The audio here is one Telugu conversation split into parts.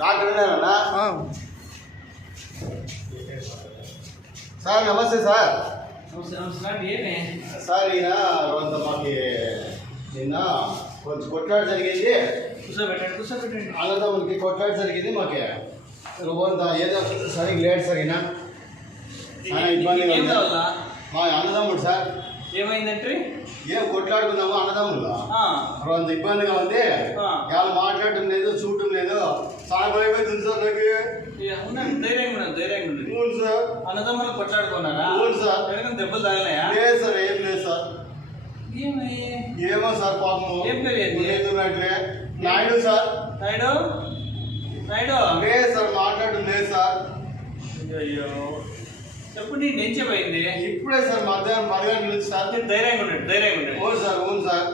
డాక్టర్ ఉన్నారన్నా? సార్ నమస్తే సార్. సార్ ఈయన కొంత మాకు నిన్న కొంచెం కొట్లాట జరిగింది. అన్నదమ్ములకి కొట్లాట జరిగింది. మాకు కొంత ఏదో సరిగ్గా లేట్ సార్ ఈయన చాలా ఇబ్బందిగా ఉంది. మా అన్నదమ్ముడు సార్. ఏమైందంటే ఏం కొట్లాడుకున్నాము అన్నదమ్ములు. కొంత ఇబ్బందిగా ఉంది. వాళ్ళు మాట్లాడటం లేదు, చూడటం లేదు. చాలా భయమైతుంది సార్ నాకు. ధైర్యంగా అవును సార్. అన్నదమ్ములు కొట్లాడుకున్నారా? అవును సార్. దెబ్బలు తగిలాయా? లేదు సార్, ఏం లేదు సార్. ఏమో సార్ పాపము. ఏం పేరు? నాయుడు సార్. నాయుడు నాయుడు లేదు సార్, మాట్లాడటం లేదు సార్. అయ్యో చెప్పండి, నెంచపోయింది ఇప్పుడే సార్ మధ్యాహ్నం 10 గంటల నుంచి సార్. ధైర్యంగా ఉండండి. అవును సార్, అవును సార్.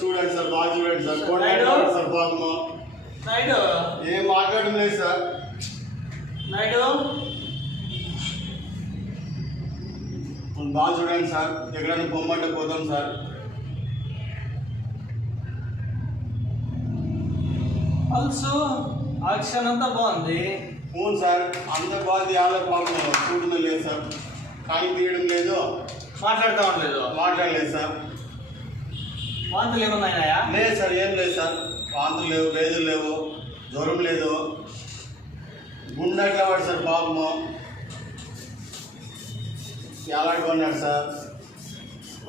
చూడండి సార్, బాగా చూడండి సార్. కొట్లాడారు సార్ పాపము. నాయుడు ఏం మాట్లాడడం లేదు సార్. నాయుడు బాగా చూడండి సార్. ఎక్కడైనా పొమ్మంటే పోతాం సార్. పల్సు యాక్షన్ అంతా బాగుంది. అవును సార్, అంత బాగుంది. ఆధార్ పాపం చూడడం లేదు సార్. కానీ తీయడం లేదు, మాట్లాడలేదు సార్. వాంతులు ఏమన్నాయా? లేదు సార్, ఏం లేదు సార్. వాంతులు లేవు, వేదులు లేవు, జ్వరం లేదు. గుండె కాబట్టి సార్ పాపము ఎలాడుకున్నాడు సార్.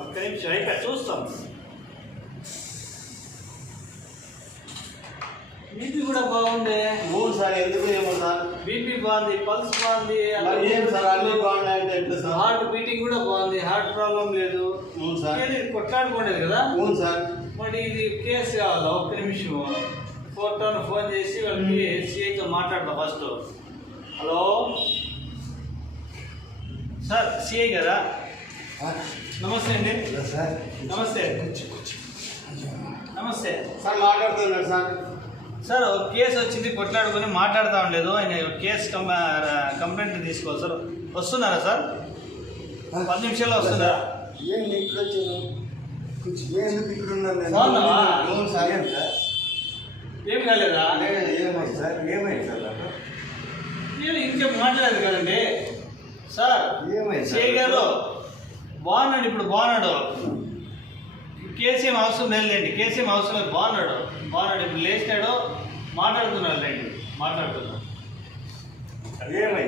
ఒక్క నిమిషం అయితే చూస్తాం. బీపీ కూడా బాగుంది. అవును సార్, ఎందుకు ఏమో సార్. బీపీ బాగుంది, పల్స్ బాగుంది. ఏం సార్ అన్నీ బాగున్నాయంటే ఎట్లా సార్? హార్ట్ బీటింగ్ కూడా బాగుంది, హార్ట్ ప్రాబ్లం లేదు. అవును సార్. కొట్లాడుకోలేదు కదా? అవును సార్. మరి ఇది కేసు కావాలా? ఒక్క నిమిషం ఫోన్ చేసి వాళ్ళకి సిఐతో మాట్లాడతా ఫస్ట్. హలో సార్, సిఐ కదా? నమస్తే అండి. నమస్తే నమస్తే సార్ మాట్లాడుతున్నాడు సార్. సార్ ఒక కేసు వచ్చింది, కొట్లాడుకొని మాట్లాడుతూ ఉండలేదు. ఆయన కేసు కంప్లైంట్ తీసుకోవాలి సార్. వస్తున్నారా సార్? 10 నిమిషాల్లో వస్తున్నారా? ఏం ఇక్కడ వచ్చాను? బాగున్నావా? అవును సార్. ఏం సార్? ఏం కాలేదా? ఏమైంది సార్? ఏమైంది సార్? నేను ఇంకేం మాట్లాడలేదు కదండి సార్. సిఐ గారు బాగున్నాడు, ఇప్పుడు బాగున్నాడు. కేసు ఏం అవసరం లేదులేండి, కేసు ఏం అవసరం లేదు. బాగున్నాడు ఇప్పుడు లేచినాడు, మాట్లాడుతున్నాడు. మాట్లాడుతున్నాడు. ఏమైంది?